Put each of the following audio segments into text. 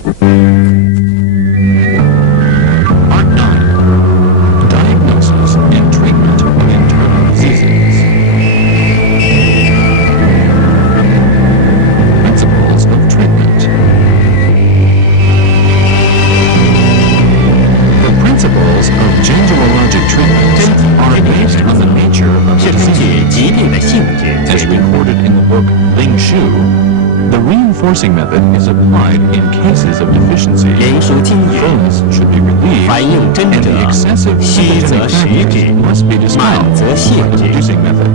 Part 9. Diagnosis and treatment of internal diseases. Principles of treatment. The principles of gingivilogic treatment are based on the nature of the disease. As recorded in the book Ling Shu, the reinforcing method is applied in cases of deficiency. Fullness should be relieved, and the excessive pathogenic factors must be dispelled by the reducing method.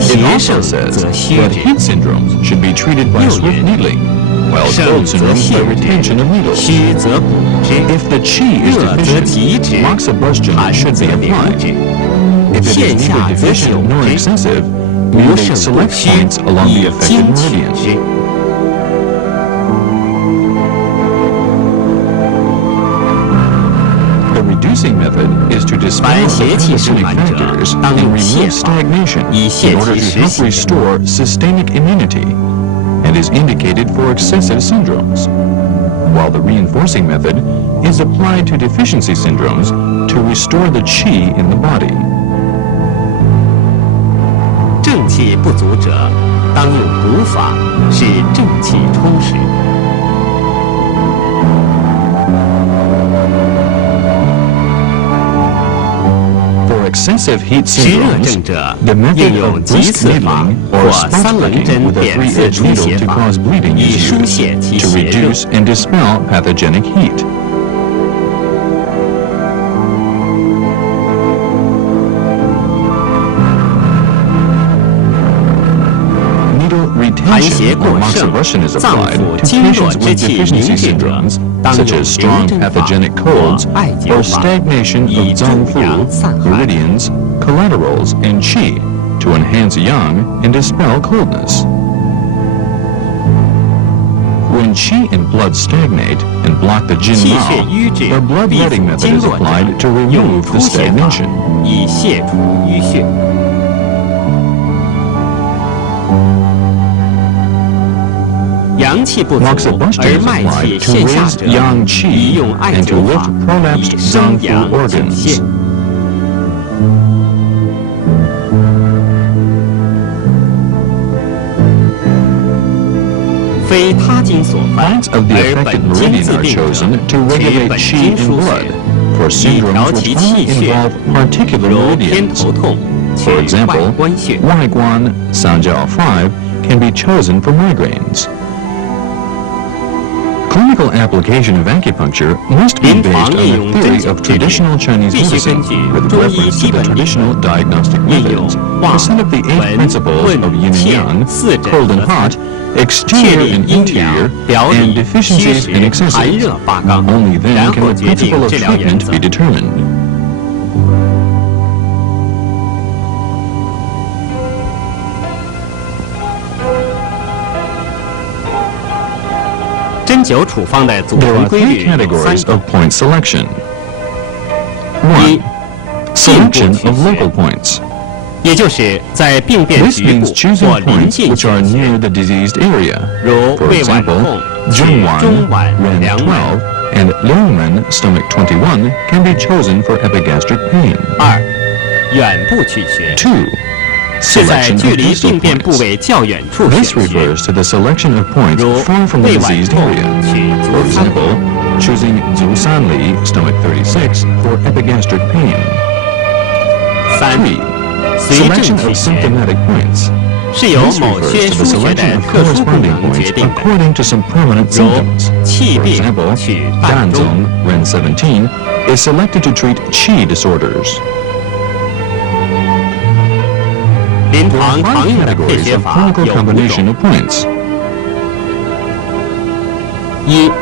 It also says that heat syndromes should be treated by swift needling, while cold syndromes by retention of needles. If the qi is deficient, moxibustion should be applied. If it is neither deficient nor excessive, merely select points along the affected meridian. The reducing method is to dispel the pathogenic factors and remove stagnation in order to help restore systemic immunity, and is indicated for excessive syndromes, while the reinforcing method is applied to deficiency syndromes to restore the qi in the body. 正气不足者，当用补法，使正气充实。For excessive heat syndromes, the method of brisk needling or spot cutting with a 3-edged needle to cause bleeding is used to reduce and dispel pathogenic heat. Retention or moxibustion is applied to patients with deficiency syndromes, such as strong pathogenic colds or stagnation of zangfu, meridians, collaterals, and qi to enhance yang and dispel coldness. When qi and blood stagnate and block the jin mao, the blood-letting method is applied to remove the stagnation. Moxibustion is applied to raise yang qi and to lift prolapsed zangfu organs. Points of the affected meridian are chosen to regulate qi in blood for syndromes which only involve particular meridians. For example, Waiguan Sanjiao 5 can be chosen for migraines. Clinical application of acupuncture must be based on the theory of traditional Chinese medicine with reference to the traditional diagnostic methods to set up the 8 principles of yin and yang, cold and hot, exterior and interior, and deficiencies and excesses. Only then can the principle of treatment be determined. 针灸处方的组 There 成 are 规 3 律有3 categories 种。 of point selection. 1. Selection of local points. 也就是在病变 This 局部 means choosing 或临 points 近 which are 区 near the diseased area. 如 For 胃脘 example, 痛、取 Zhongwan, 中脘、 Ren 梁 12, 脘。 and Liangren, stomach 21, can be chosen for epigastric pain. 2. 远部取穴， 2. 是在 Selection 距 of 离 distal 病变部 points. 位较远处 This 选穴， refers to the selection of points 如 far from the 胃脘 diseased 痛 area. 取 For 足三里。 example, choosing Zhu Sanli, stomach 36, for epigastric pain. 3. 随症 Selection 取 of 穴， symptomatic points. 是由 This 某 refers 些 to the 输穴 selection 的 of 特殊功 corresponding 能决 points 定的， according to some permanent 如 symptoms. 气 For 病 example, 取膻中， Danzong, Ren 17, is selected to treat qi disorders. 临 There are 床常 5 用的配 categories 穴 of 法 clinical 有5 combination 种。 of points. 1.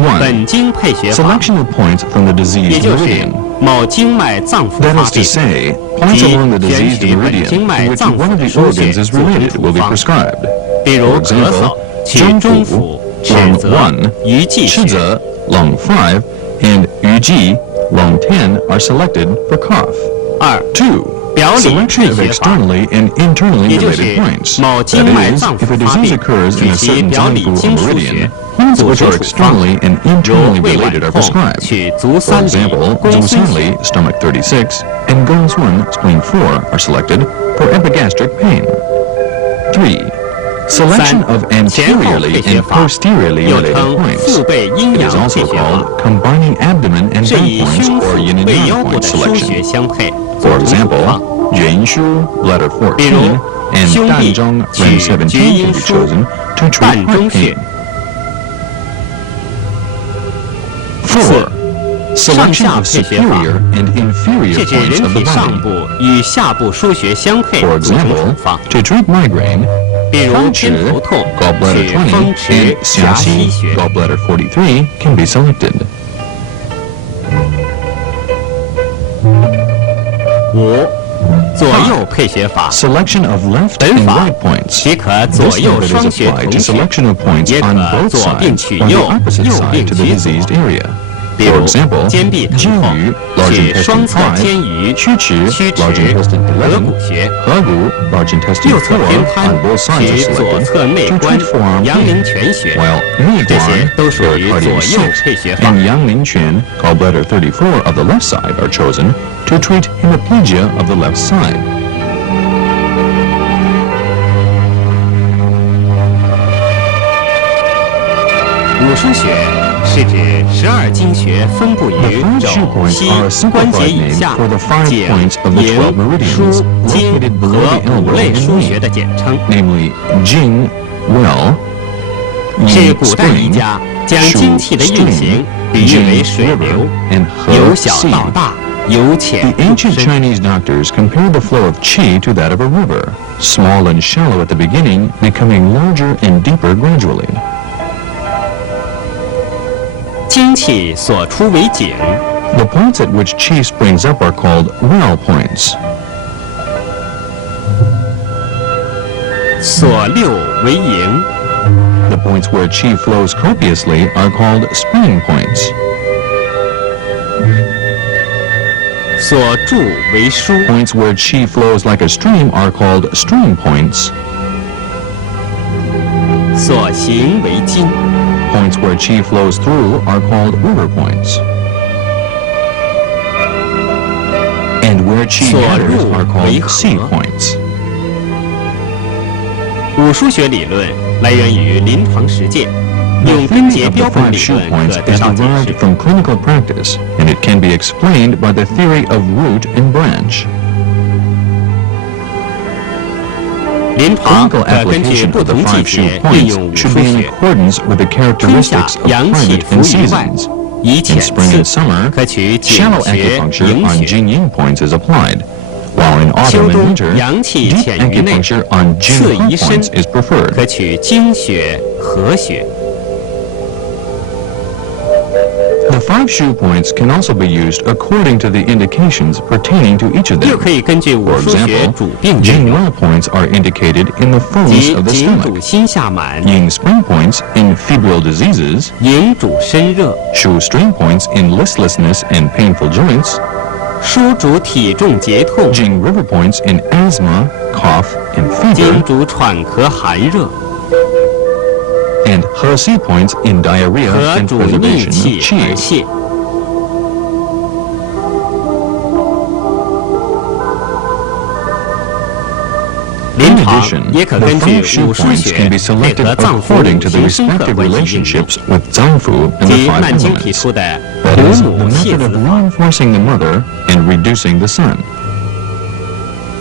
1. 本经配穴法， Selection of points from the 也 diseased 就是 meridian. 某经脉脏腑 That 发 is to 病， say, points 即 along the 选 diseased 取本经 meridian 脉 to which 脏 one 腑 of the 的输穴 organs is 组成 related 处 will be 方。 prescribed. 比如 For 咳嗽 example, 取中府、尺 lung 泽、 1, 鱼际穴。 Chizhe, lung 5, and Yuji, lung 10 are selected for cough. 2. 2. 表里 Selection 配 of 学法， externally and internally 也就是 related points. 某 That 经脉 is, 脏腑 if a 发 disease 病， occurs in 取 a 其 certain 表里 zone 经 or 腧 meridian, 穴， points 组 which 织 are 处方， externally and 如 internally 胃脘 related are 痛 prescribed. 取足 For 三里、 example, 公孙穴。 Zhusanli, stomach 36, and Gongsun, spleen 4, are selected for epigastric pain. 3. Selection of 前后 anteriorly 配血 and 法， posteriorly 又 related 称 points. 腹背阴 It 阳 is 配 also 血法， called combining abdomen and 是 back 以 points 胸腹 or yin and 背 yang 腰部 point 的腧穴 selection. 相配， For 组织处 example, 方。 Yuanshu, bladder 比如 14, and 胸壁 Danzhong, 取 rim 厥 17 阴 can be 腧 chosen to treat 膻 heart 中穴 pain. 4. 上 Selection 下 of 配血法， superior and inferior 是指 points 人 of the 体上 body. 部与下部腧穴相配， For 组成处 example, 方。 to treat migraine, 比如 风 偏 池 头痛， gallbladder 取 20, 风池 and 狭溪 xiaxi 穴。 gallbladder 43 can be selected. 5. 左右配血法， Selection of left 本 and 法 right points. 即可 This 左右 method 双 is 穴 applied 同 to 穴， selection of points 也 on 可 both 左病 sides 取 or 右， the opposite 右 side 病 to the 取 diseased 左。 area. 比 For 如 example, 肩臂疼痛 Jianyu, large 取 intestine 双侧 5, 天俞、曲池曲 large 池、 intestine 合 11, 谷穴。 Hegu, large intestine 右侧 4, 偏瘫 on both sides 取 are 左 selected 侧内 to 关 treat forearm 阳 pain, 陵泉穴， while 这些 Meiguan, 都属于 pericardium 左右 6, 配血法。 and Yangling Quan, gallbladder 34 of the left side are chosen to treat hemiplegia of the left side. 五腧穴是指12经穴分布 The 于 5 肘 shoe points 膝 are a 关节 simplified 以 name 下 for the 5颈 points of the 12营 meridians 枢经 located 和 below the 五 elbow 类 and 腧 knee, 穴的简称， namely Jing, well, 是 Yi 古代医 spring, 家将 Shu 精气的运 stream, 行比喻为 Jing 水 river, 流， and 由 He 小 sea. 到大，由浅 The 入 ancient 深。 Chinese doctors compared the flow of qi to that of a river, small and shallow at the beginning, becoming larger and deeper gradually. 精气所出为井， The points at which qi springs up are called well points. 所溜为营， The points where qi flows copiously are called spring points. 所注为枢， Points where qi flows like a stream are called stream points. 所行为津， Points where qi flows through are called river points. And where qi gathers are called sea points. 五腧穴理论来源于临床实践， The 用根 theory 结 of the 标本 5理 shoe 论 points 可得 is 到解 derived 释。 from clinical practice, and it can be explained by the theory of root and branch. 临床 Clinical 可根据 application 不 of the 同季 5 shoe 节运 points 用五 should 腧 be in 穴。 accordance with the 春夏 characteristics of 阳气 climate 浮 and 于外， seasons. 以 In 浅 spring 刺 and summer, 可取井 shallow 穴、 acupuncture 营 on 穴。 Jing-Yang points is applied, while in 秋 autumn and 冬 winter, 阳气 deep 潜于内， acupuncture on 刺 Jing 于深 points is preferred. 可取经穴、合穴。 The 5 shoe points can also be used according to the indications pertaining to each of 又 them. 可以根据五 For 腧穴 example, 主病运 Jing 用， well points are indicated in the folds 即 of the 颈 stomach. 主心下满， Ying spring points in febrile diseases, 营主身热， Shu stream points in listlessness and painful joints, 枢主体重结痛， Jing river points in asthma, cough, and 经 fever, 主喘咳寒热， and He sea points in diarrhea 和 and 主逆 preservation 气 of 而 qi. 泻。临 In 床 addition, 也可 the 根据 5 shoe 五腧 points 穴 can be 配 selected 合脏腑 according to 五 the 行生合 respective 关系应用， relationships with Zangfu and 即 the 5曼经提 elements. 出的 That 母 is, the 母泻 method of 子法。 reinforcing the mother and reducing the son.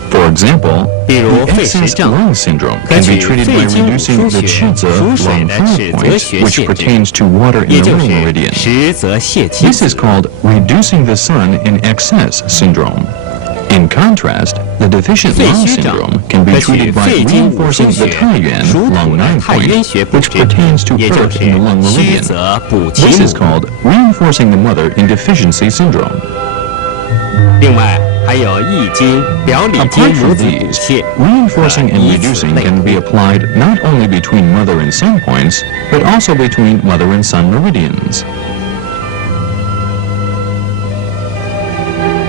For example, 比如 the 肺石 excess 症 lung syndrome 可 can be 取 treated 肺 by 经五 reducing 腧 the 穴 Chizhe 属水 lung 的 5尺泽 point, 穴 which 限制， pertains to water in 也 the 就 ring 是 meridian. 实则泻妻 This is 子。 called reducing the sun in excess syndrome. In contrast, the deficient 肺 lung 虚症 syndrome can be 可取 treated by 肺经五 reinforcing 腧 the 穴 Taiyuan 属 lung 土的 9 太渊 point, 穴布 which 置， pertains to 也就 birth 是 in the lung 虚 meridian. 则补其 This is 母。 called reinforcing the mother in deficiency syndrome. 另外还有易经、表里经 Apart 母 from 子补 these, 泻， reinforcing and 以此 reducing 类 can be 推。 applied not only between mother and son points, but also between mother and son meridians.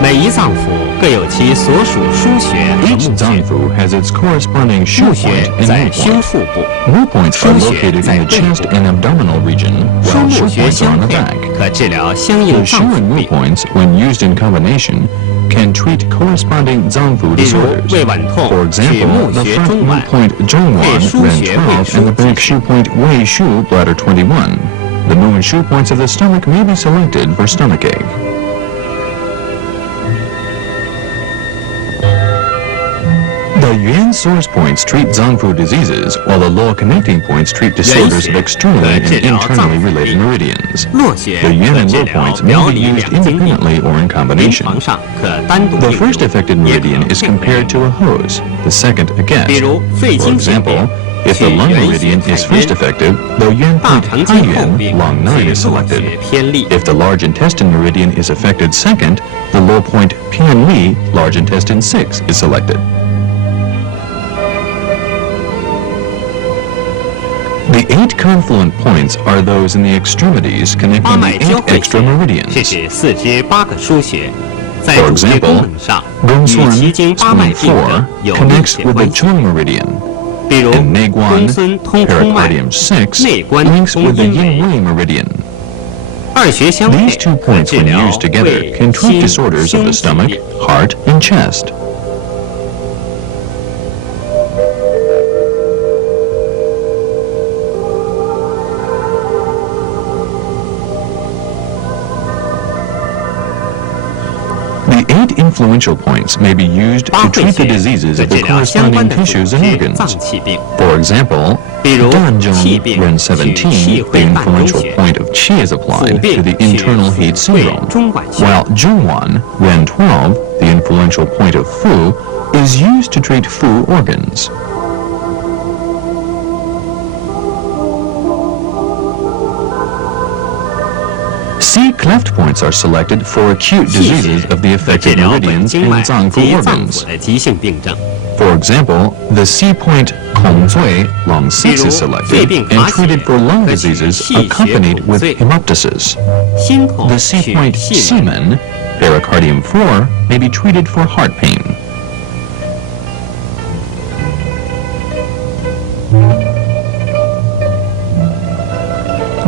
每每一脏腑各有其所属腧穴和 Each 募穴。 zanfu has its corresponding shu 募穴 point and 在 mu 胸 point. 腹部， Mu points are 腧穴 located 在 in the 背 chest 部。 and abdominal region, 腧 while 募 shu 穴 points are 相 on the 配， back. 可治疗相应 The 脏 shu 腑 and mu 病， points, when used in combination, can treat corresponding zanfu 例如 disorders. 胃脘痛 For 取 example, 募 the 穴 front 中 mu 脘， point 配 zhongwan, 腧 ren 穴 12, 胃 and the 腧 back 技 shu 术。 point wei shu, bladder 21. The mu and shu points of the stomach may be selected for stomach ache. The yuan source points treat zanfu diseases, while the lower connecting points treat disorders of externally and internally related meridians. 络穴 The 可 yuan and 治 low 疗 points 表 may 里 be used 两经病， independently or in 临 combination. 床上可单独 The 应 first 用， affected 也可 meridian is 配合 compared 用。 to a hose, the second a 比 gas. 如肺 For 经病变 example, if 取 the lung 原穴 meridian 太 is first 渊， effective, the yuan 大 point 肠经后 haiyan, 病 long 9 is 取络 selected. 穴偏利。 If the large intestine meridian is affected second, the low point pian li, large intestine 6, is selected. The 8 confluent points are those in the extremities 八 connecting 脉 the 交 8汇 extra 穴是 meridians. 指四肢8个腧穴，在 For 主穴 example, 功能上与 Gongsun 奇经八脉 spleen 病症 4有密 connects 切 with the 关系。 chong meridian, 比如 and Neiguan 公孙通冲脉 pericardium 6内关 links 通 with the 阴维， yin wei meridian. 二穴相配 These two 可 points, 治 when 疗 used together, 胃、 can treat 心、 disorders of 胸 the 疾 stomach, 病。 heart, and chest. The 8 influential points may be used 八 to 会 treat the 穴 diseases 可 of 治 the 疗相关 corresponding 的组 tissues and 织 organs. 脏器病， For example, 比如 Danzhong 气病 Ren 取 17, 气 the 会半中 influential 穴， point of qi is 腹 applied 病 to the 取 internal 腹 heat 会 syndrome, 中脘穴。 while Zhongwan Ren 12, the influential point of fu, is used to treat fu organs. C cleft points are selected for acute 气 diseases 血 of the 可治 affected 疗本 meridians 经 and 脉 zangfu 及脏 organs. 腑的急性病症。 For example, the C point Kongzui long 6 is 肺 selected 病 and 卡血 treated for lung 可取 diseases 气血 accompanied 骨 with 髓， hemoptysis. 心痛 The C 取 point 气门。 semen, pericardium 4, may be treated for heart pain.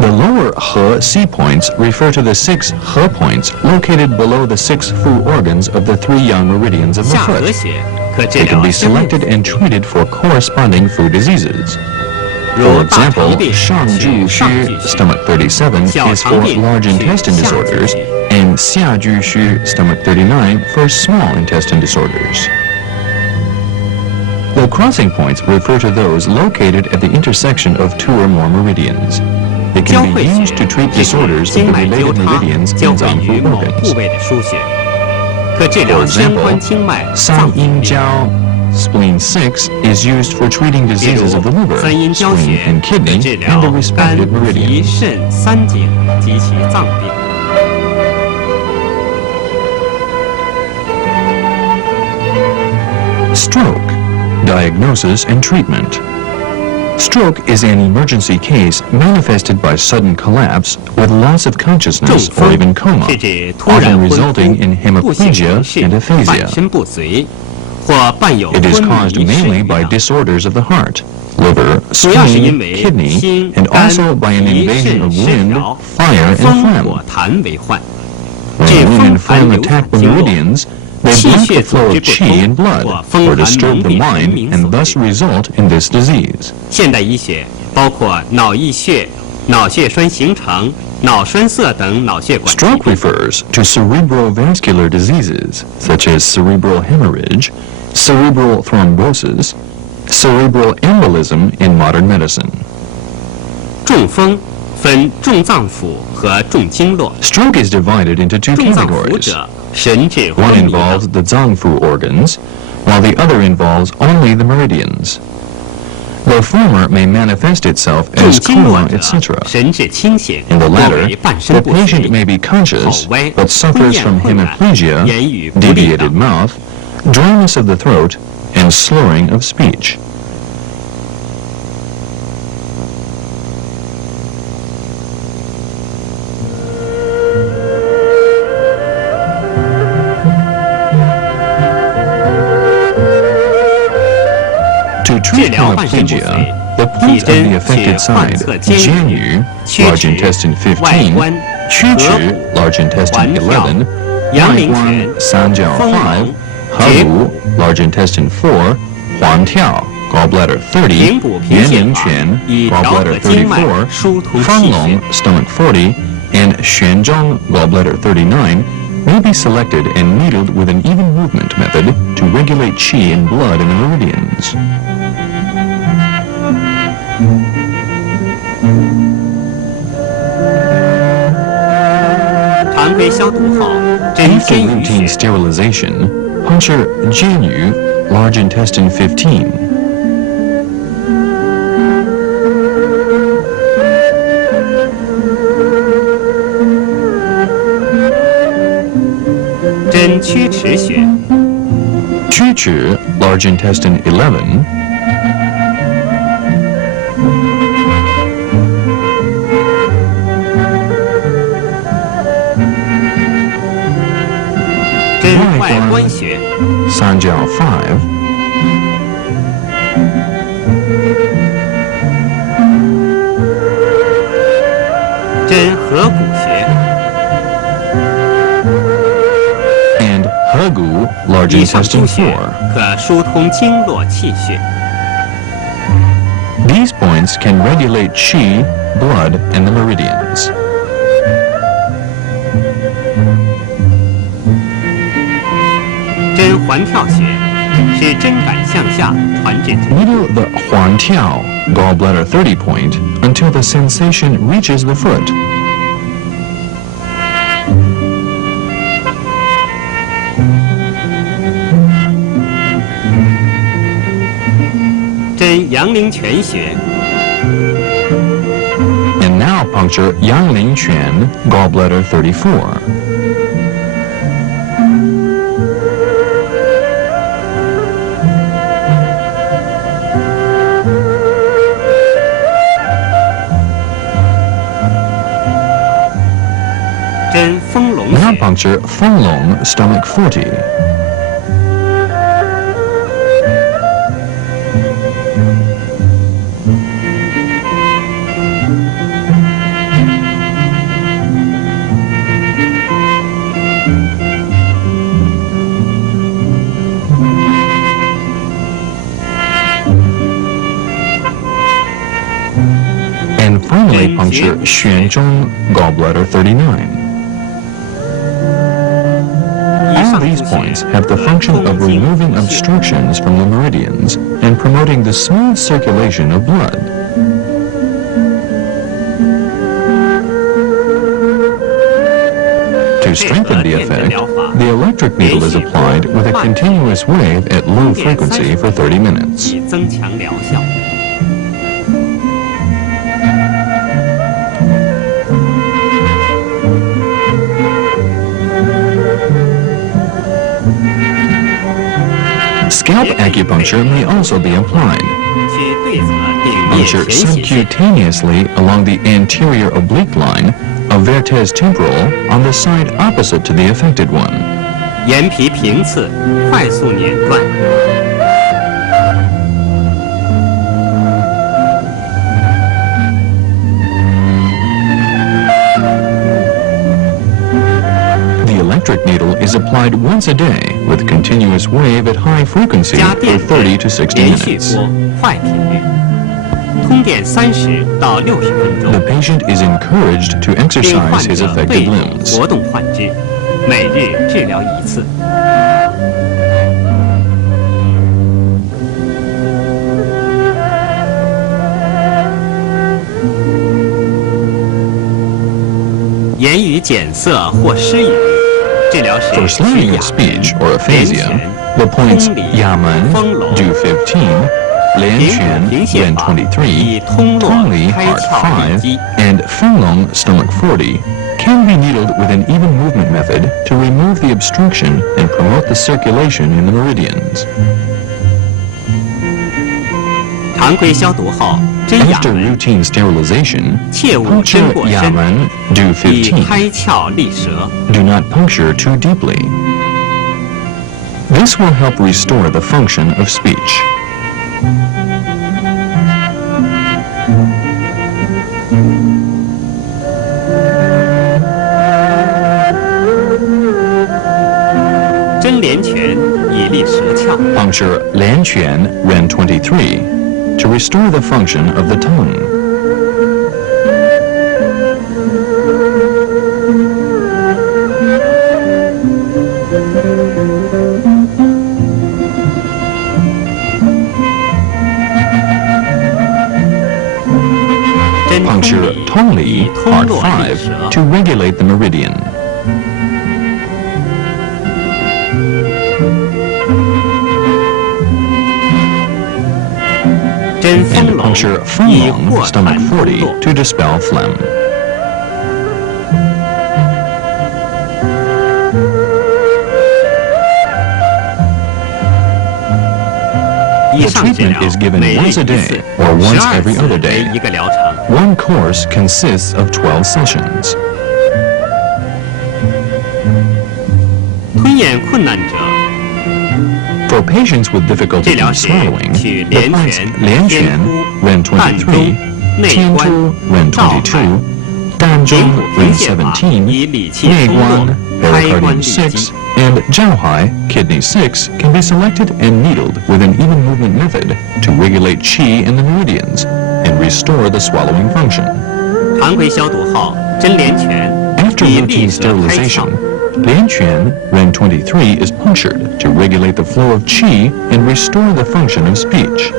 The lower He C points refer to the 6 He points located below the 6 Fu organs of the 3 young meridians of the 下颌 foot. 穴可治 They can 疗 be 相应 selected and treated for corresponding Fu diseases. 如 For 大肠 example, 病 Shangju 取上 Xu, 巨穴， stomach 37, 小 is 肠 for 病 large 取 intestine 下巨 disorders, 穴， and Xiaju Xu, stomach 39, for small intestine disorders. The crossing points refer to those located at the intersection of 2 or more meridians. They 交 can 汇 be 穴 used to treat 是指 disorders of 经 the 脉交 related 叉 meridians 交 and 汇于 zangfu 某 organs. 部位的腧穴，可治 For 疗相 example, 关经脉脏 San 器病。 Yin Jiao spleen 6 is used for treating 比 diseases of the 如 liver, 三阴交 spleen, 穴 and 可 kidney, 治 and 疗 the 肝、 respective 脾、 meridians. 肾三经及其脏病。 Stroke, diagnosis and treatment. Stroke is an emergency case manifested by sudden collapse with loss of 中 consciousness or 风 even coma, 是指突然 often 昏 resulting in 哭、不省 hemiplegia 人事 and、半 aphasia. 身不遂，或伴有 It is 昏 caused 迷、失 mainly 语 by 等。 disorders of the heart, liver, 主要是因 spleen, 为 kidney, 心、 and 肝、 also by an 脾、 invasion 肾 of 失 wind, 调， fire, and 风 phlegm. 火痰为患。 When 致 wind 风 and 寒 phlegm 流产 attack the 经络， meridians, they 气 block 血 the flow 组 of 织不 qi and 通， blood, 或风 or 寒 disturb the 蒙蔽神 mind, 明 and 所 thus 致。 result in this disease. 现代医学包括脑溢血、脑血栓形成、脑栓塞等脑血管疾 Stroke 病。 refers to cerebrovascular diseases such as cerebral hemorrhage, cerebral thrombosis, cerebral embolism in modern medicine. 中风分重脏腑和重经络。 Stroke is divided into 2重脏腑 categories. 者，神志昏 One 迷 involves 等。 the zangfu organs, while the other involves only the meridians. The former may manifest itself 重 as 经络 coma, 者， etc. 神志清醒， In the 多 latter, 为半 the 身不 patient 遂， may be conscious 口歪， but 吞 suffers 咽 from 困难， hemiplegia, 言语不利 deviated 等。 mouth, dryness of the throat, and slurring of speech. 疗患肾部髓， the 体 point of 征 the 且 affected 患 side, 侧肩 Jianyu, 曲 large 指 intestine 外 15, 观 曲指 large intestine 环跳 11, 阳陵外观泉 三角 丰 5, 隆 河谷 large intestine 4, 环跳 gallbladder 30, 平补贫血法阳陵泉以调 gallbladder 和经脉 34, 疏通方气血 龙 stomach 40, and 玄中 gallbladder 39 may be selected and needled with an even movement method to regulate qi and blood in the meridians. 常规消毒后，针 After 针淤 routine 血， sterilization, puncture Jianyu, large intestine 15. 针曲池穴，曲指 large intestine 11. 针外关穴，三角 5. 针合谷穴。 and 合谷 large 以上 intestine 诸穴 4. 可疏通经络气血， These points can regulate qi, blood, and the meridians. 针环跳穴使针杆向下传至针 Needle the 环跳 gallbladder 30 point until the sensation reaches the foot. 针阳陵泉穴， And now puncture Yangling Quan, gallbladder 34. 针丰隆 Now 穴， puncture Fenglong, stomach 40. ，and finally puncture 玄中 gallbladder 39. 以 All 上 these 诸 points 穴 have the 可 function 通 of 经 removing 补血 obstructions from the meridians and promoting the smooth circulation of blood. To strengthen the effect, the electric needle is applied with a continuous wave at low frequency for 30 minutes. 以增强疗效。Scalp acupuncture may also be applied. 取对侧顶面 Puncture 前斜线， subcutaneously along the anterior oblique line of vertes temporal on the side opposite to the affected one. 眼皮平刺，快速捻断。 The electric needle is applied once a day with continuous wave at high frequency 加 for 电 30 to 60连续 minutes. 拨，快频率，通电30到60分 The 钟， patient is encouraged to 给 exercise 患 his 者 affected 背部 limbs. 活动患肢，每日治疗1次。言语检色或失语，治疗时 For 是 slurring 哑 of speech or 连 aphasia, 拳 the points 通理 Yamen, 丰隆 do 15, 连平拳补贫血 Yan 法 23, 以通络 Tongli 开 Heart 窍利 5, 基， and Fenglong Stomach 40 can be needled with an even movement method to remove the obstruction and promote the circulation in the meridians. 常规消毒后，针哑 After 门， routine sterilization, 切勿 puncture 针过深， Yamen, do 以 15. 开窍利舌。 Do not puncture too deeply. This will help restore the function of speech. 针连拳以利舌窍。 Puncture 连拳 Ren 23 to restore the function of the tongue. Puncture Tongli Part 5 to regulate the meridian. And puncture Fenglong Stomach 40 to dispel phlegm. The treatment is given once a day or once every other day. 一个疗程。 One course consists of 12 sessions. 吞咽困难者， For patients with difficulty 治疗 in 时 swallowing, 取 the 连 plants 拳、 Lian 天 Quan, 突、 Ren 膻中、 23, 内 Tian 关、 Tu, Ren 照海 22, Dan 平 Zhong, 补 Ren 分泻法 17, 以理气 Nei 通络 Guan, 开关 Pericardium 利 6, 基。 and Zhaohai, Kidney 6, can be selected and needled with an even movement method to regulate qi in the meridians and restore the swallowing function. 常规消毒后，针连拳 After 以利 routine 舌开窍 sterilization, Lian Quan, Ren 23 is punctured to regulate the flow of qi and restore the function of speech.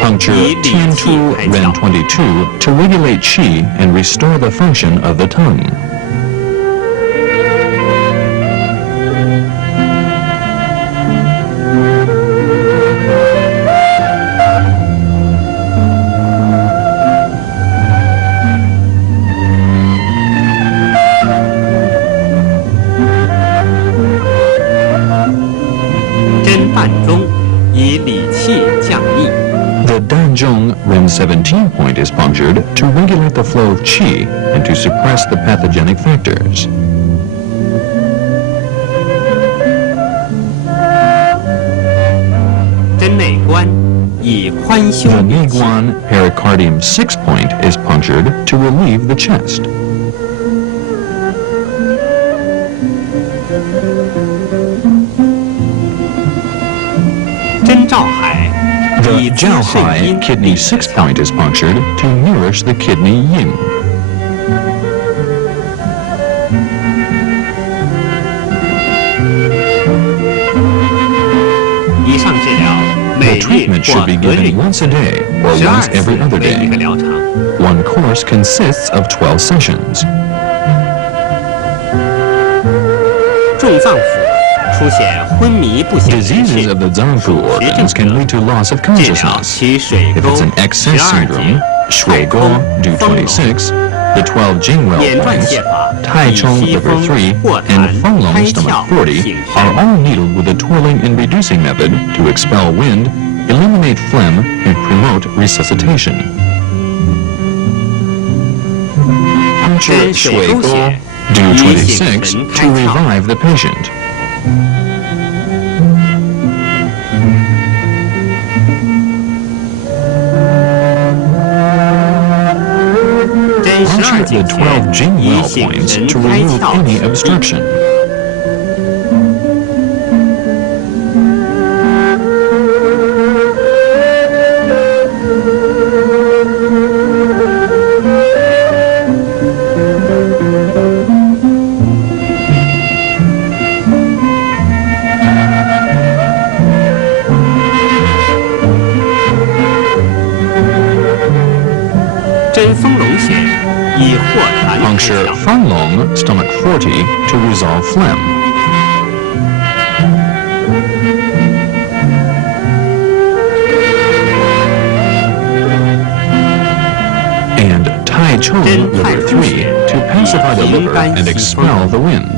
Puncture 以理 Tian 气 Tu 开 Ren 窍。 22 to regulate qi and restore the function of the tongue. 针膻中以理气降逆。 The Danzhong Ren 17 point is punctured to regulate the flow of qi and to suppress the pathogenic factors. 针内关以宽 The 胸理 Nei 气。 Guan Pericardium 6 point is punctured to relieve the chest. 针照海 The 以滋肾 Zhaohai 阴 Kidney 6 point is punctured to nourish the kidney yin. 以上治疗 The 每日 treatment 或 should be 隔日 given once a day or 12 once 次 every other 为一个 day. 疗程。 One course consists of 12 sessions. 重脏腑出现昏迷不醒之 Diseases 事 of the Zangfu 属实 organs 症 can 者 lead to loss of 治疗 consciousness. 其水 If 沟 it's an excess 12 节 syndrome, Shui Go, Do 丰隆 26, the 12 Jingwell 眼转 points, 泻法 Tai 以 Chong 西 Liver 风 3, 卧 and 痰 Feng 开 Long 窍 Stomach 40醒 are 神 all needled with a twirling and reducing method to expel wind, eliminate phlegm, and promote resuscitation. Puncture 针水 Shui 沟 Go, 血 Do 以醒 26神 to 开窍。 revive the patient. 针12 Puncture 节 the 12 以 Jingwell 醒 points 神 to 开 remove 窍 any 止 obstruction. 针丰隆血以化痰开 Puncture 窍。 Feng Long Stomach 40 to resolve phlegm. And Tai Chong Then Tai Liver Chong 3 to pacify the liver and expel the wind.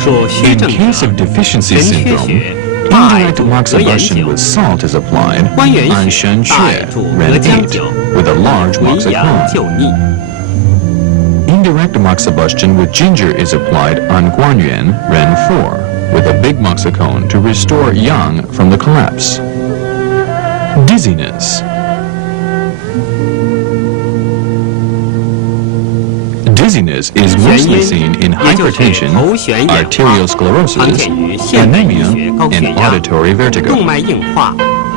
属虚 In 症 case 者 of deficiency 神缺 syndrome, 血，大艾 indirect 柱和盐 moxibustion 酒 with，salt is applied 关元 on 血 shen 大艾 xue, 柱和 ren 姜 8, 酒， with a large 为阳 moxicone. 救逆。 Indirect moxibustion with ginger is applied on guanyuan, ren 4, with a big moxicone to restore yang from the collapse. Dizziness. Dizziness is 眩 mostly 晕 seen in 也就是 hypertension, 头眩眼花， arteriosclerosis, 常见于现代医学 anemia, 高血 and 压、 auditory 动 vertigo. 脉硬化、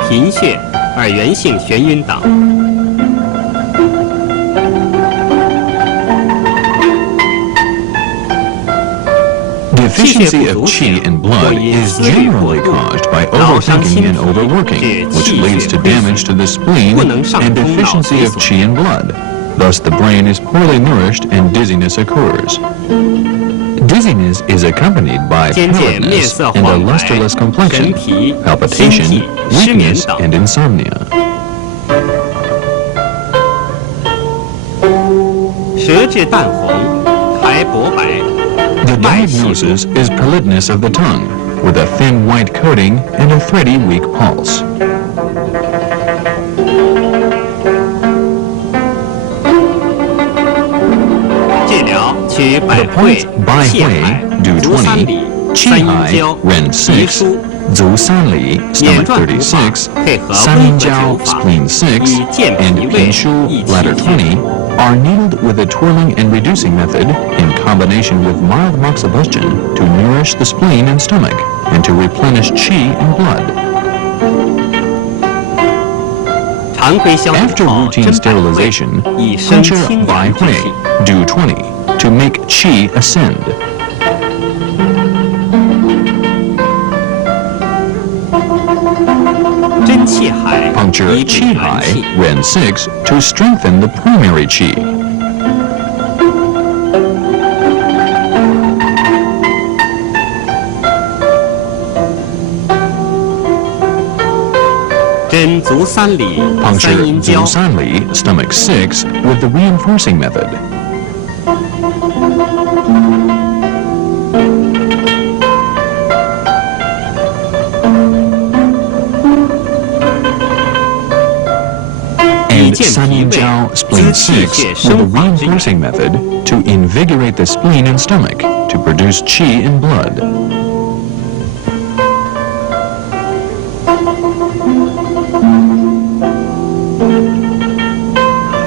贫血、耳源性眩晕等。 Deficiency of qi and blood is generally caused by overthinking and overworking, which leads to damage to the spleen and deficiency of qi and blood. Thus, the brain is poorly nourished and dizziness occurs. Dizziness is accompanied by 渐渐面 pallidness 色 and a 黄白、 lusterless 神 complexion, 疲、心 palpitation, 悸、失眠 weakness, 等。 and insomnia. 舌质淡红，苔薄白， The 脉细弱。 diagnosis is pallidness of the tongue, with a thin white coating and a thready, weak pulse. 治疗取 The 百会 points、by 气海 Hui、do 足三 20, 里、三 Qi 阴 Hai, 交、 Ren 遗 6, 书、 Zu Sanli, 眼 stomach 转图法 36, 配合 San 温 Yin 和 Jiao, 灸法， spleen 6, 以健 and 脾胃、 Pin Shu, 益气 bladder 血。 20, are needled with a twirling and reducing method in combination with mild moxibustion to nourish the spleen and stomach and to replenish qi and blood. 常规消 After 毒后 routine 针百会， sterilization, 以生 puncture 清 by 阳之 Hui, 气。 do 20, to make qi ascend. 真气海 Puncture 以 qi 补元 hai, 气。 ren 6, to strengthen the primary qi. 针足三里、三 Puncture 阴交 Zu，Sanli, stomach 6, with the reinforcing method. 以 And 健 San 脾 Yin 胃、 Jiao, 滋 spleen 气 6, 血 with a 生化之源。 reinforcing method to invigorate the spleen and stomach to produce qi and blood.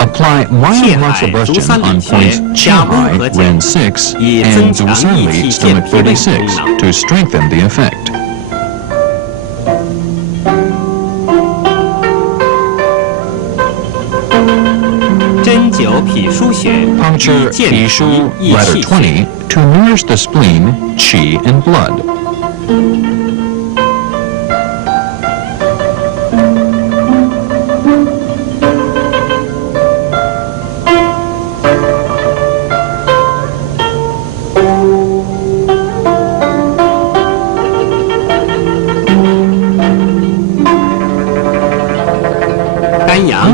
Apply 气 mild 海足 moxibustion 三 on 里 points 穴 qi 加温 hai, 和碱， ren 6, 以 and 增 Zu 强益 Sanli, 气健 stomach 脾胃功 36, 能。 to strengthen the effect.针灸脾腧穴，以 Puncture 健 Pi 脾 Shu, 益 bladder 气血。 20, to nourish the spleen, qi, and blood.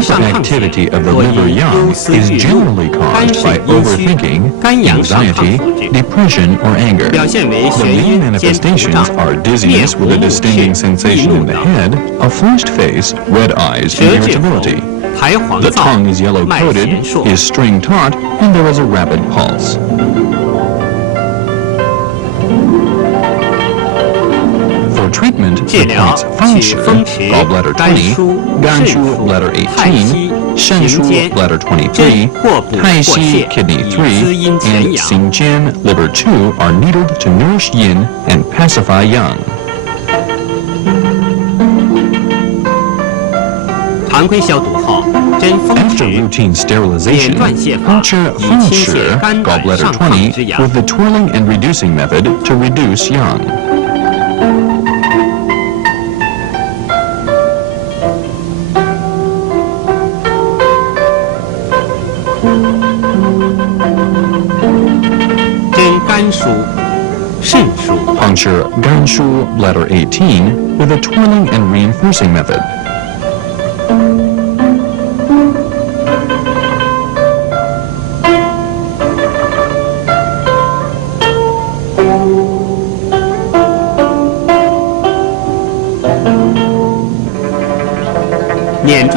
Hyperactivity of the liver yang is generally caused by overthinking, 肝阳上亢 anxiety, 所致， depression, or anger. 表现为 The 眩 main 晕、肩头 manifestations 胀、 are 面 dizziness 红 with a 目 distending 眩、易 sensation 怒 in the 等， head, a flushed face, red eyes, 舌 and 质红 irritability.，苔黄 The 燥 tongue is，yellow 脉 coated, 弦数， is string taut, and there is a rapid pulse. For treatment, 治 the 疗 points fang 取 shi, 风池、 gallbladder 肝 20, 腧、 gan 肾 shu, 腧、 bladder 太溪、 18, shen 行 shu, 间， bladder 针 23, 或补 tai 或 xi, 泻， kidney 以滋 3, 阴全 and 阳。 xing jian, liver 2 are needled to nourish yin and pacify yang. 常规消毒后，针风 After 池， routine sterilization, 点断泻法， puncture 以 feng 清 shi, 泻肝胆 gallbladder 上亢 20, 之阳。 with the twirling and reducing method to reduce yang. Puncture Ganshu bladder 18 with a twirling and reinforcing method.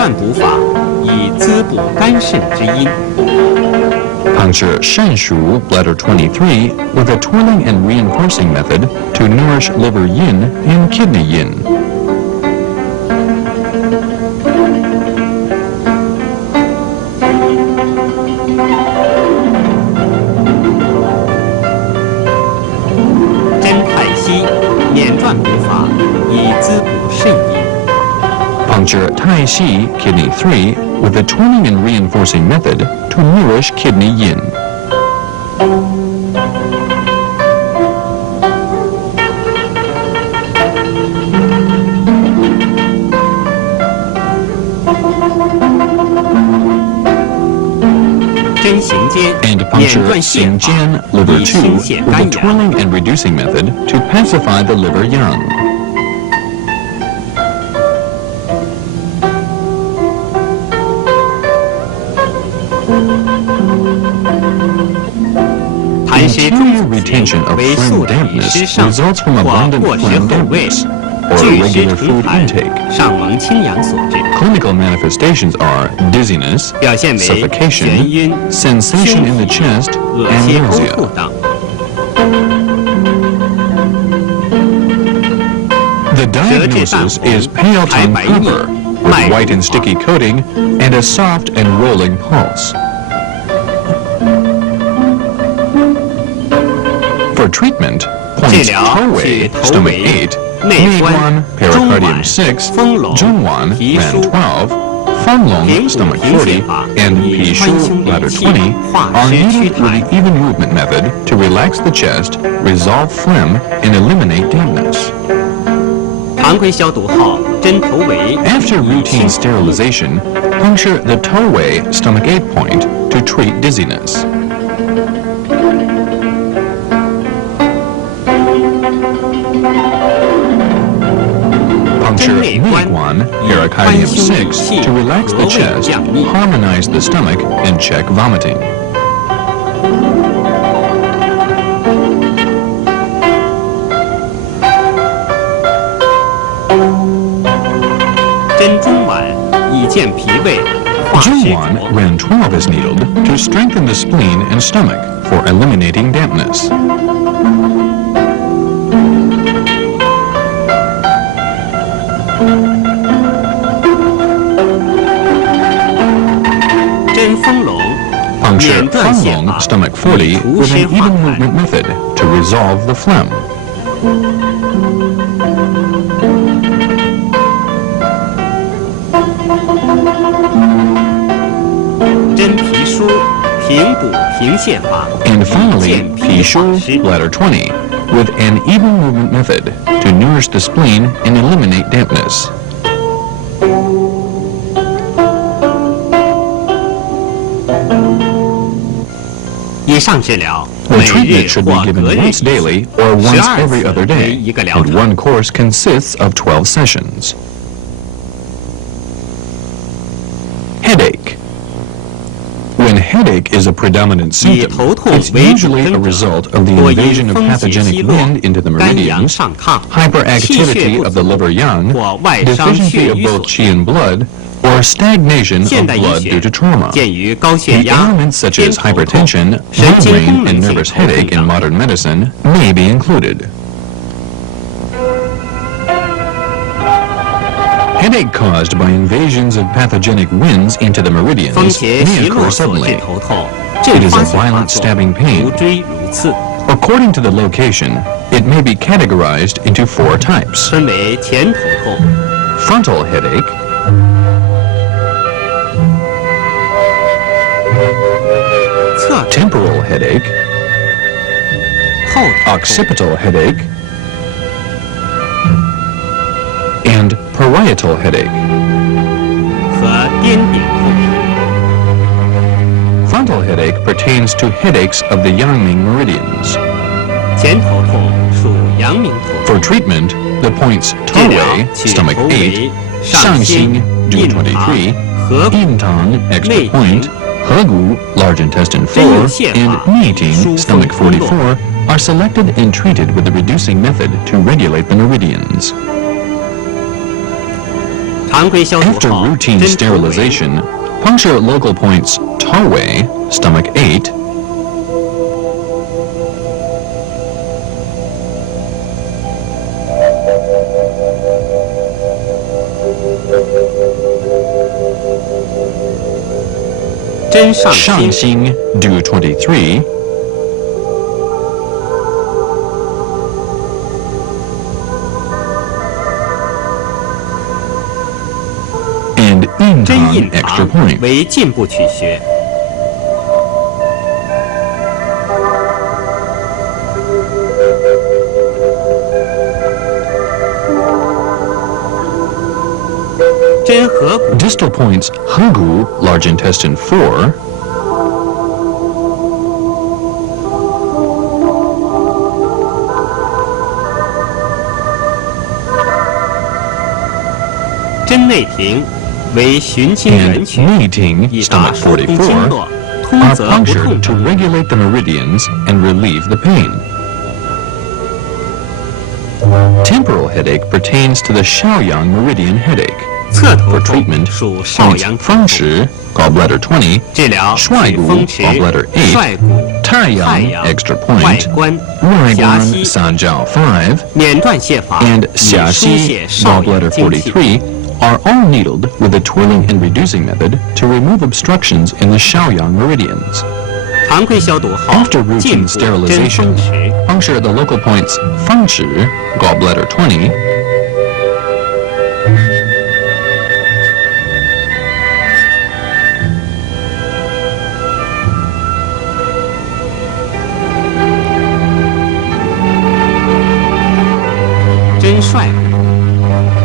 转补法，以滋补肝肾之阴。 Puncture Shanshu, bladder 23, with a twirling and reinforcing method to nourish liver yin and kidney yin. 针太溪捻转补法，以滋补肾阴。 Puncture Tai Xi, kidney 3, with a twirling and reinforcing method to nourish kidney yin. 针行间 And 捻 puncture 转泻 Xingjian, 法， liver 以 2, 清泻 with a 肝阳。 twirling and reducing method to pacify the liver yang. 痰湿中 Interior 阻 retention 型 of 为 phlegm 素体 dampness 湿上 results from 或 abundant 过食 phlegm 后味， dampness or 拒食 irregular 成 food 痰 intake. 上蒙清阳所致， Clinical manifestations are dizziness, 表现为眩 suffocation, 晕、 sensation in the chest, 恶 and 心、呕吐 nausea. 等。 The diagnosis is pale tongue cover with white and sticky coating and a soft and rolling pulse. For treatment, 治 points 疗 Towei, 是头 stomach 围、 8, 内关、 Meiguan, 中 pericardium 脘、 6, 丰隆、 Zhongwan, 皮 ran 舒、 12, Fanlong, 平补 stomach 平泻 40, 法 and 以川 Pishu, 芎 bladder 理气 20, 化 are 湿祛 needed with 痰 the。even movement method to relax the chest, resolve phlegm, and eliminate dampness. 常规消毒后，针头围 After 以 routine 清 sterilization, puncture the Towei stomach 8 point to treat dizziness. Puncture Meiguan, pericardium 6, to relax the chest, harmonize the stomach, and check vomiting. 针中脘以健脾胃，化湿 Zhongwan 浊。 ran 12 is needled to strengthen the spleen and stomach for eliminating dampness. 针丰隆 Puncture 捻断泻 Fanlong 法， stomach 以 40 除 with 湿 an 化 even 痰。 movement method to resolve the phlegm. 针皮舒平补平泻法， And 以 finally, 健脾化 Pishu, 湿。 bladder 20, with an even movement method to nourish the spleen and eliminate dampness. 以上治疗 The 每日 treatment should be 或 given 隔日 once daily or once 12 every other 次为 day, 一个疗 and 程。 one course consists of 12 sessions. Headache. When headache is a predominant symptom, 头痛 it's 为主 usually a 症状， result of the 或因 invasion of 风邪袭 pathogenic 落 wind into the 肝阳 meridians, 上亢、气血 hyperactivity 不 of the 足 liver yang, 或外伤 deficiency 血 of 瘀 both 所 qi and blood, or stagnation 现 of 代医 blood 学 due to trauma. 鉴于高血 The 压、 elements such 偏 as 头痛、 hypertension, 神经 migraine, 功能 and 性 nervous 头痛 headache in 等。 modern medicine may be included. Headache caused by invasions of pathogenic winds into the 风 meridians 邪 may 袭 occur 落所致 suddenly. 头痛， It 阵 is 发 a 性发 violent 作， stabbing pain. 如锥如刺， According to the location, it may be categorized into 4 types: 分为前头痛、 frontal headache, 侧头、 temporal headache, 后头痛 occipital headache, and parietal headache. 和颠顶痛。 Frontal headache pertains to headaches of the Yangming meridians. 前头痛属阳明头 For treatment, the points 治疗 Towei, 取 stomach 头 8, 围、上心、 Shangxing, June 印堂 23, 合谷 Yintang, extra 内 point, 庭 Hegu, large intestine 真有 4, 泻 and 法 Niting, 疏风 stomach 通络 44, are selected and treated with the reducing method to regulate the meridians. 常常规消毒 After 后， routine 针头为 sterilization, puncture local points toe way, stomach 8,针上心， Shangxing, do 23, and 针 Intang 印 extra 堂 point. 为进步取穴。针合谷 Distal points Hegu, large intestine 4,「针内庭为循经 and 原曲， Meeting, 以达 stomach 疏通经 44, 络，通 are 则不痛 punctured to 者。 regulate the meridians and relieve the pain. Temporal headache pertains to the Shaoyang meridian headache. 侧头 For 痛 treatment, 属少 points 阳头痛， Fengshi, gallbladder 20, 治疗帅骨取风池、 gallbladder 8, 帅骨、太 Taiyang 阳、 extra 外 point, 观、狭 Ruiguan 溪、 Sanjiao 5, 免断泻法 and 以疏 Xiaxi 泄少阳 gallbladder 精气。 43 are all needled with a twirling and reducing method to remove obstructions in the Shaoyang meridians. 常规消毒后 After，进 routine 补针 sterilization, 风池。 puncture the local points Fengshi, gallbladder 20,针帅骨、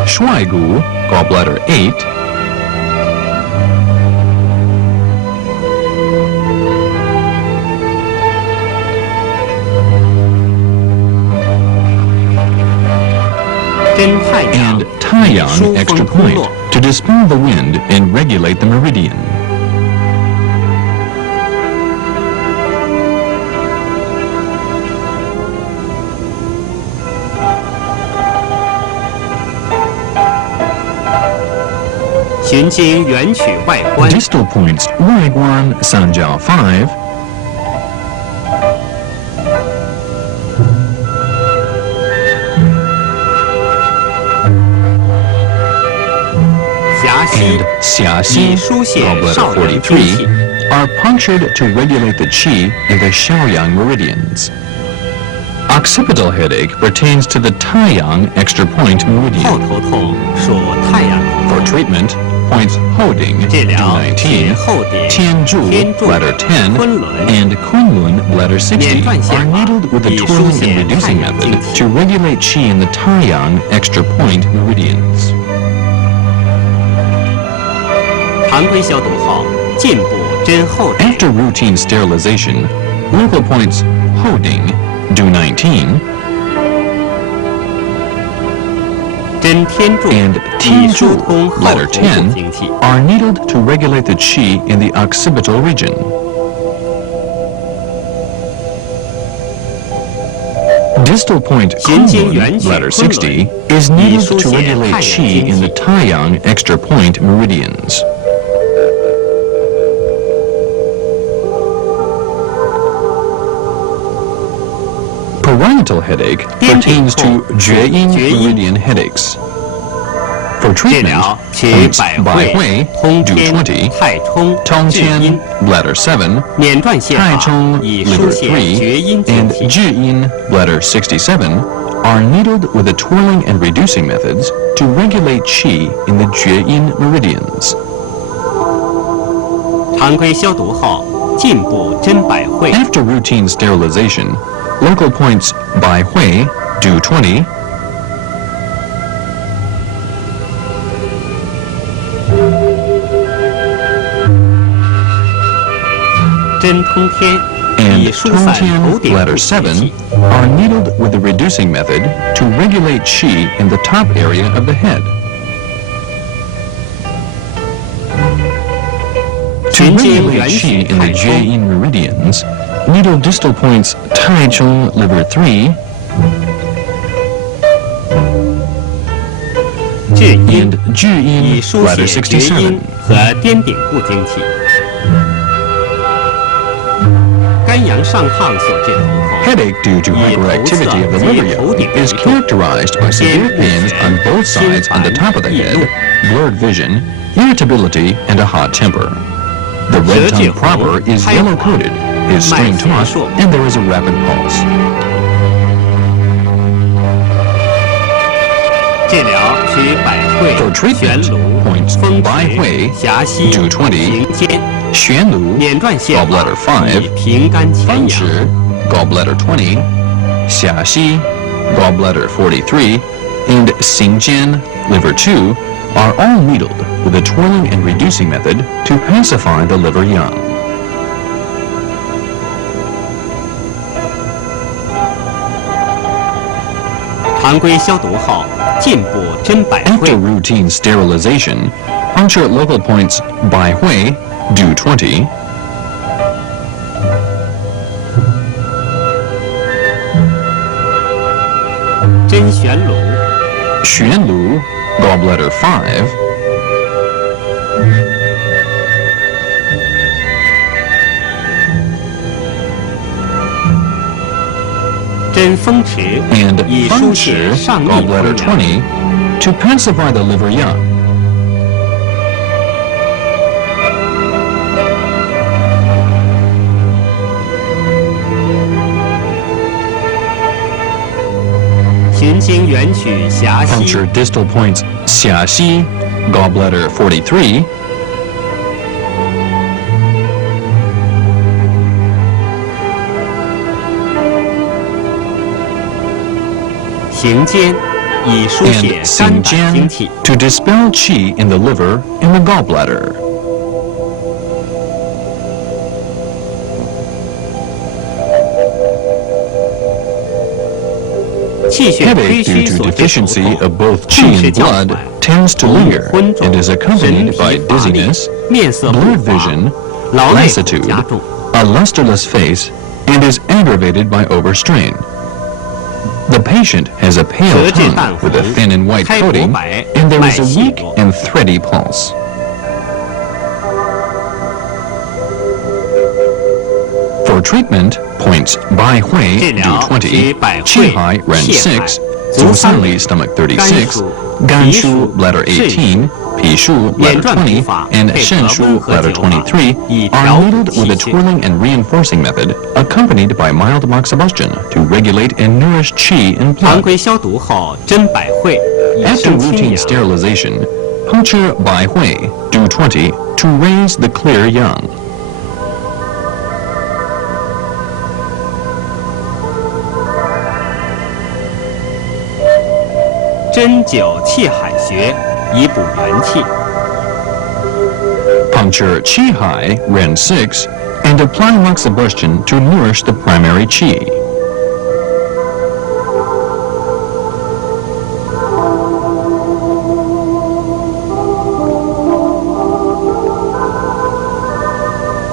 Shuaigu, gallbladder 8, 针太阳 and Taiyang 疏 extra 风通 point 络。 to dispel the wind and regulate the meridian. “循经原曲外观， Distal points Ruiguan, Sanjiao 5, 狭溪 and Xiaxi, 以疏泄 gallbladder 少阳精气。 43, are punctured to regulate the qi in the Shaoyang meridians. Occipital headache pertains to the Taiyang extra point 后 meridian. 头痛属太阳头 For treatment, points Hoding, 治疗指 D19, 后点、 Tianzhu, 天柱、 bladder 10, 昆仑、 and Kunlun, bladder 60, 免断泻 are 法 needled with a 以疏 twirling 泄 and 太 reducing 阳 method 精气。 to regulate qi in the Taiyang extra point meridians. 常规消毒后，进补针后点。 After routine sterilization, local points Hoding, Do19, 针天柱 and 以疏 Tianzhu, 通后 bladder 头部 10, 精气。 are needled to regulate the qi in the occipital region. Distal point 循经 Kunlun, 原曲 bladder 昆仑 60, is 以 needed 疏 to 泄 regulate 太阳 qi 精 in the 气。 Taiyang extra point meridians. Parietal headache 颠顶 pertains to 痛 Jue-yin 厥阴 meridian headaches. For 治 treatment, 疗取 points 百 Bai 会 Hui, 通 Do 天 20, 太冲治 Tongqian, 阴 bladder 7, 免断泻法 Taichung, 以 liver 疏泄 3, 厥阴精 and 气。 Jiyin, bladder 67, are needled with the twirling and reducing methods to regulate qi in the Jue-yin meridians. 常规消毒后，进补针百会。 After routine sterilization, local points Bai Hui, Do 20, 针通天， and 以疏散头 Tongtian, 顶部 bladder 邪 7, 气。 are needled with the reducing method to regulate qi in the top area of the head. To 循经 regulate 原 qi 曲 in the 太冲， Jue-yin meridians, needle distal points Taichung, liver 3, 治音 and 治以 音 书 letter 写厥 67. 音和颠顶部经起。肝阳上亢所致头痛， Headache due to hyperactivity of the liver young is characterized by severe pains on both sides and the top of the head, blurred vision, irritability, and a hot temper. The red tongue proper is yellow-coated, is spring-tossed, and there is a rapid pulse. 治疗需百会、 For 悬 treatment, 颅、 points 风 by 池 way, 狭溪、 do 20, 行间、悬颅, 捻转线 gallbladder 以 5, 平肝潜阳。风池, gallbladder 20, 狭溪, gallbladder 43, and 行间, liver 2, are all needled with a twirling and reducing method to pacify the liver young. 常规消毒后，进步针百会 After，routine sterilization, puncture local points by Hui, do 20, 针悬颅、悬颅, gallbladder 5, 针风池 and 以疏解 function, 上逆 gallbladder 风凉。 20, to pacify the liver young. 循经原曲狭溪 Puncture distal points 狭溪, gallbladder 43, 行间以疏解 and 肝胆 xingjian 精气。 to dispel qi in the liver and the gallbladder. 气血亏 Headache 虚 due to 所致头 deficiency 痛， of both 痛 qi 势 and 较 blood 缓， tends to 头目 linger 昏肿， and is 神 accompanied 疲 by 乏力 dizziness, 面色不 blurred 滑 vision, 劳累后 lassitude, 加重。 a lusterless face, and is aggravated by overstrain. The patient has a pale 舌质 tongue 淡 with a 红， thin and white 开薄 coating, 白， and there 脉 is a 细 weak 弱。 and thready pulse. For treatment, points by Hui, 治 do 疗 20, 需百 Qi 会、 Hai, Ren 泻海、 6, 足三 Zusan 里 Li, stomach 肝 36, 数、 Gan 脾 Shu, 数、 bladder 肾数 18, Pi Shu, 捻 bladder 转 20, 补法 and 配 Shen 合 Shu, 温和 bladder 灸法， 23, 以 are 调补 needled 气 with a 血。 twirling and reinforcing method, accompanied by mild moxibustion to regulate and nourish qi and 常 blood. 规消毒后，针百会以 After 生清 routine 阳。 sterilization, puncture by Hui, do 20, to raise the clear young. 针灸气海穴，以补元气。 Puncture Qi Hai, Ren 6, and apply moxibustion to nourish the primary qi.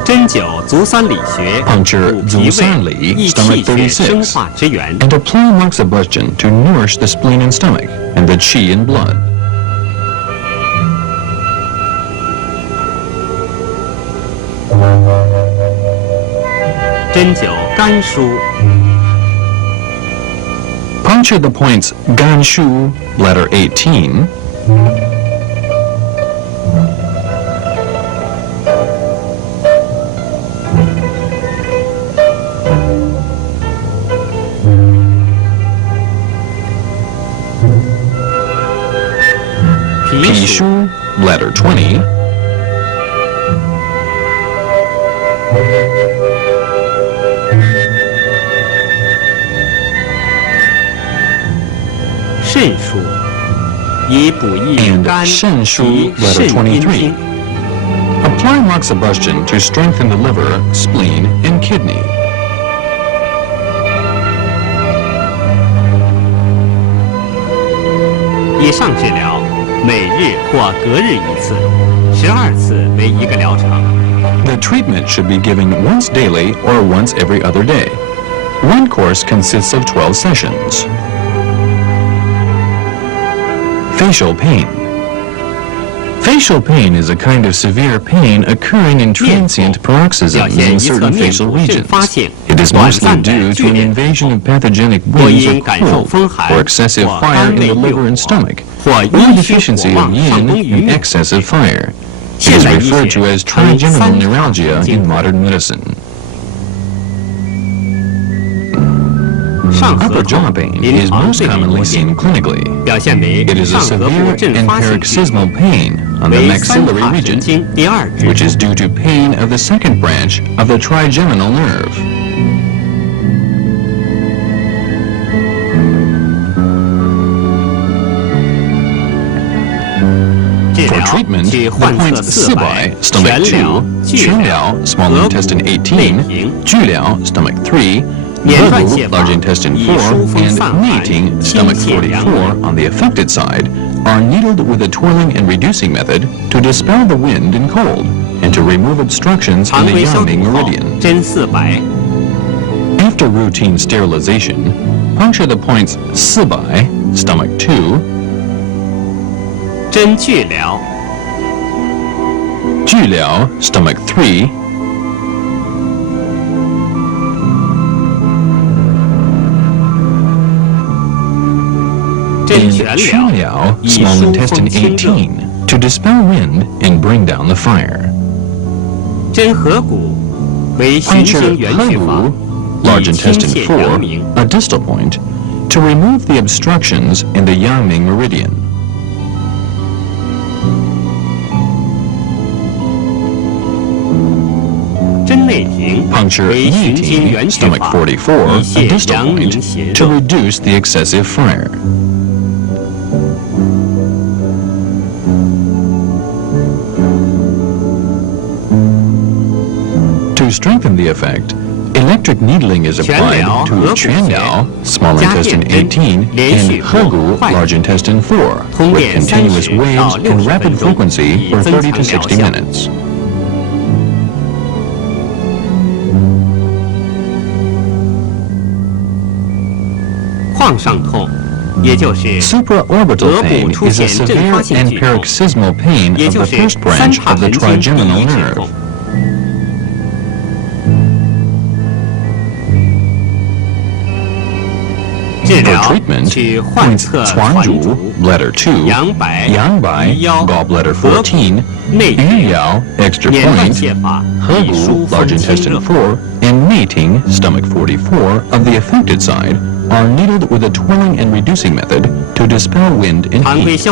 针灸足三里穴， Puncture 补脾 Zusan 胃， Li, 益 stomach 气血生 36, 化之源。 and apply moxibustion to nourish the spleen and stomach and the qi and blood. 针灸肝腧， Puncture the points Gan Shu, bladder 18, 脾 Pi 腧， Shu, bladder 20, 肾腧，以补益 and 肝、 Shen Shu, 脾、 bladder 肾阴经。 23. Apply moxibustion to strengthen the liver, spleen, and kidney. 以上治疗每日或隔日一次，12次为一个疗程。 The treatment should be given once daily or once every other day. One course consists of 12 sessions. Facial pain. Facial pain is a kind of severe pain occurring in transient paroxysms in certain facial regions. It is mostly due to an invasion of pathogenic winds or cold, or excessive fire in the liver and stomach, or a deficiency of yin and excess of fire. It is referred to as trigeminal neuralgia in modern medicine. Upper jaw pain is most commonly seen clinically. It is a severe and paroxysmal pain on the maxillary region, which is due to pain of the second branch of the trigeminal nerve. For treatment, the points 4百, stomach 2, 全疗, small intestine 18, 巨疗, stomach 3, Hebu, large intestine 4, and mating, stomach 44, on the affected side, are needled with a twirling and reducing method to dispel the wind and cold, and to remove obstructions in the yangming meridian. After routine sterilization, puncture the points 4百, stomach 2, 巨疗, stomach 3, 全疗, small intestine 18, to dispel wind and bring down the fire. Puncture Hebu, large intestine 4, a distal point, to remove the obstructions in the yangming meridian. Puncture mating, stomach 44, a distal point, to reduce the excessive fire. To strengthen the effect, electric needling is applied to Quanliao, small intestine 18, and Hebu, large intestine 4, with continuous waves and rapid frequency for 30 to 60 minutes. Supraorbital pain is a severe and paroxysmal pain of the first branch of the trigeminal nerve. For treatment, points 传主, bladder 2, 阳白, gallbladder 14, 鱼咬, extra point, Hebu, large intestine 4, and mating, stomach 44, of the affected side, are needled with a twirling and reducing method to dispel wind and heat.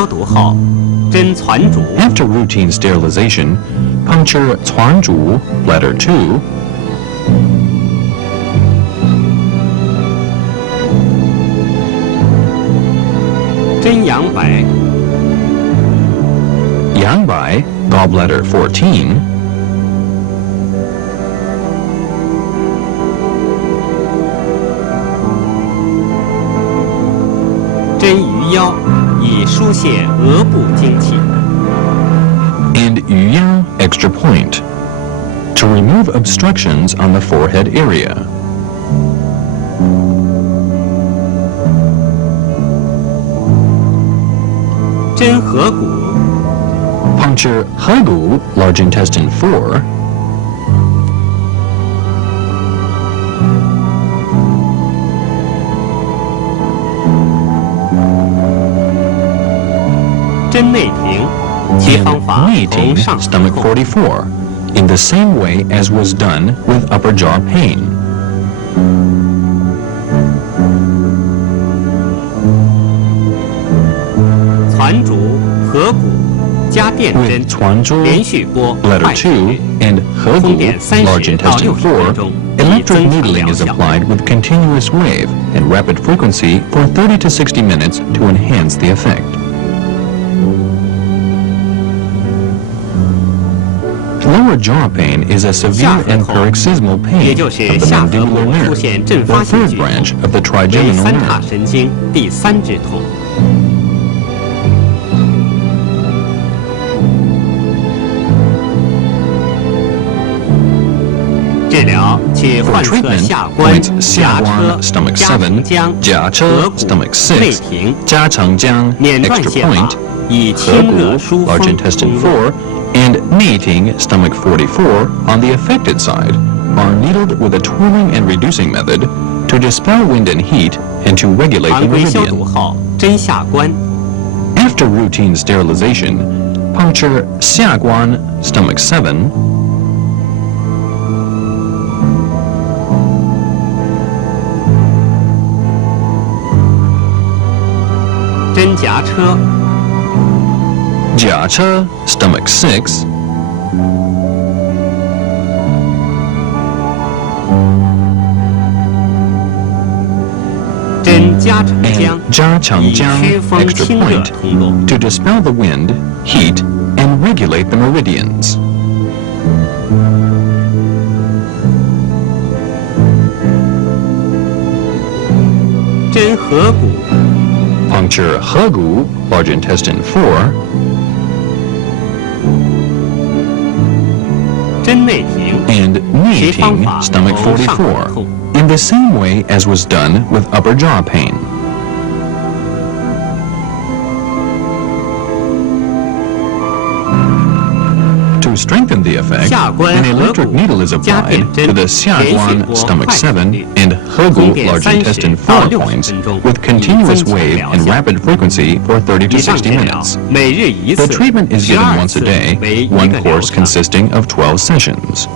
After routine sterilization, puncture 传主, bladder 2, 阳白, gallbladder 14, and 鱼腰 extra point, to remove obstructions on the forehead area. Puncture Hebu, large intestine 4, 针内庭，其方法同上 stomach 44, in the same way as was done with upper jaw pain. 传主、合谷加电针 With 传主, 连续拨 bladder 快时 2, and 通电 Hebu, large 30到 intestine 60分 4, 钟，以 electric 增强 needling 疗 is 效。 applied with continuous wave and rapid frequency for 30 to 60 minutes to enhance the effect. Lower jaw pain is a severe and paroxysmal 也 pain 就 of 是 the 下颌 mandibular 部出 nerve, 现阵 the 发性 third 剧痛， branch of the 为 trigeminal 三叉 nerve. 神经第3支痛。治疗去 For 患侧 treatment, 下关、 points 颊 Xiaguan 车、 stomach 加长 7, 江、 Jiache 合谷、 stomach 内 6, 庭、 Jiachangjiang 免断 extra 泻法 point, 以清热 Hegu 疏 large 风 intestine 通络。 4, and Neiting stomach 44 on the affected side are needled with a twirling and reducing method to dispel wind and heat and to regulate the 常规消毒 meridian. 后针下关， After routine sterilization, puncture Xiaguan stomach 7, 针颊车、 Jiache stomach 6, 针加长江 and， Jiachangjiang 以祛风 extra 清热 point 通络。 to dispel the wind, heat, and regulate the meridians. 针合谷、 Puncture Hegu large intestine 4, 针内庭， and 其方 Neiting 法 stomach 同上腹 44, 痛。 in the same way as was done with upper jaw pain. To strengthen the effect, 下关 an electric 合谷 needle is 加 applied 点针 to the 连续 Xiaguan 拨 stomach 快 7 频率 and 通 Hegu 电 large 30 intestine 到 4 60 points 分钟， with 以 continuous 增强 wave 疗 and 效。 rapid frequency for 30 to 以上治 60疗 minutes. 每日一 The 次， treatment is given 12 once a 次 day, 为一 one 个疗 course 程。 consisting of 12 sessions.